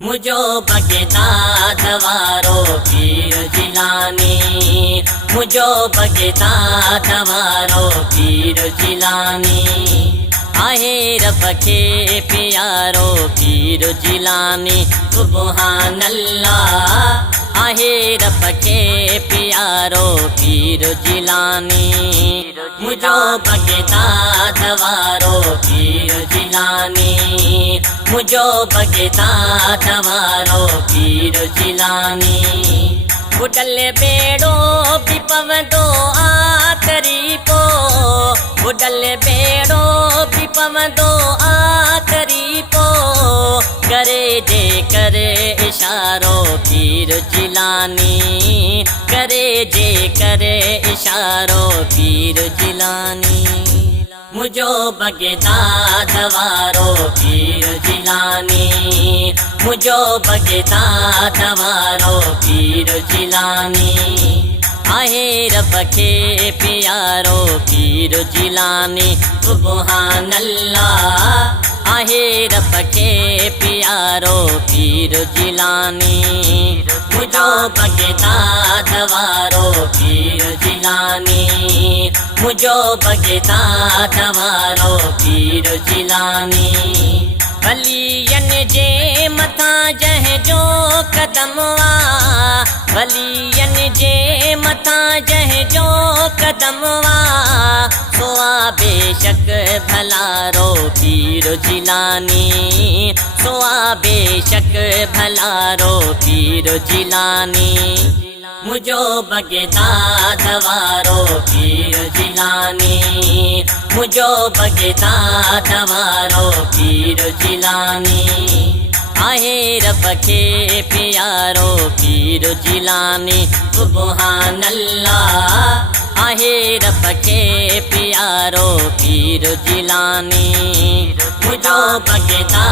मुझो भगता दवारो पीर जिलानी, मुझो भगता दवारो पीर जिलानी। आहे रब के प्यारो पीर जिलानी, सुबहान अल्लाह। आहे रब के प्यारो पीर जिलानी, मुझो भगता दवारो पीर जिलानी, मुझो भगता दवारो पीर जिलानी। बुडल बेड़ो भी पवंदो आखरी पो, बुडल बेड़ो भी पवंदो आखरी पो। करे जे करे इशारो पीर जिलानी, करे जे करे इशारो पीर जिलानी। मुझो भगता दवारो पीर जिलानी, मुझो भगता दवारो पीर जिलानी। आहे रब के प्यारो पीर जिलानी, सुबहान अल्लाह। आहे रब के प्यारो पीर जिलानी, मुझो भगता दवारो पीर जिलानी, मुझो भगता दवारो पीर जिलानी। वलियन जे मथा जह जो कदम आ, वलियन जे मथा जह जो कदम आ। सोआ बेशक भलारो पीर जिलानी, सोआ बेशक भलारो पीर जिलानी। मुझो भगता दवारो पीर जिलानी, मुझो भगता दवारो पीर जिलानी। आहे रब के प्यारो पीर जिलानी, सुबहान अल्लाह। आहे रब के प्यारो पीर जिलानी, मुझो भगता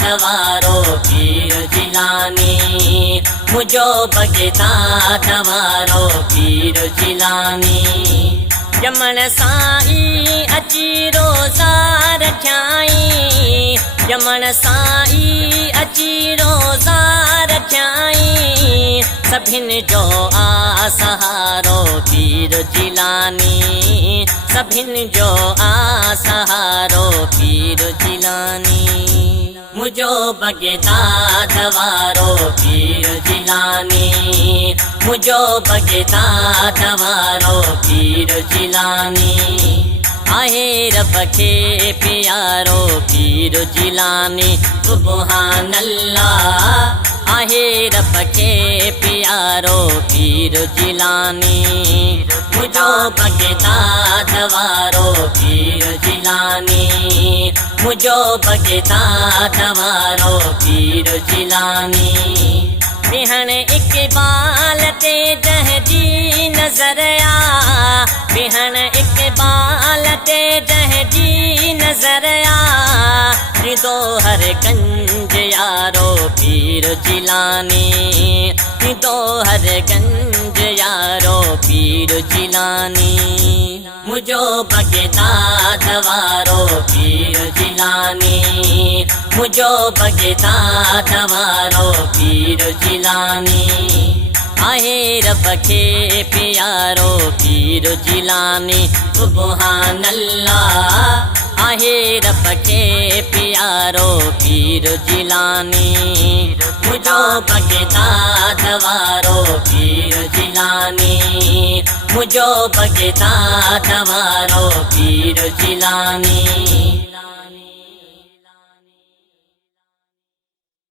दवारो पीर जिलानी, मुझो भगता दवारो पीर जिलानी। यमन साई अची रोज़ा रखियाई, यमन साई अची रोज़ा रखियाई। सभिन जो आसहारो पीर जिलानी, सभिन जो आसहारो पीर जिलानी। मुझो भगता दवारो पीर जिलानी, मुझो भगता दवारो पीर जिलानी। आहे रब के प्यारो पीर जिलानी, सुबहान अल्लाह। आहे रब के प्यारो पीर जिलानी, मुझो भगता दवारो पीर जिलानी, मुझो भगता दवारो पीर जिलानी। बिहन इकबाल ते जहजी नजर आ, बिहन इकबाल ते जहजी नजर आ। दो हर गंज यारो पीर जिलानी, दो हर गंज यारो पीर जिलानी। मुझो भगता दवारो पीर जिलानी, मुझो भगता दवारो पीर जिलानी। आहे रब के प्यारो पीर जिलानी, सुबहान अल्लाह। आहे रब के प्यारो पीर जिलानी, मुझो भगता दवारो पीर जिलानी, मुझो भगता दवारो पीर जिलानी।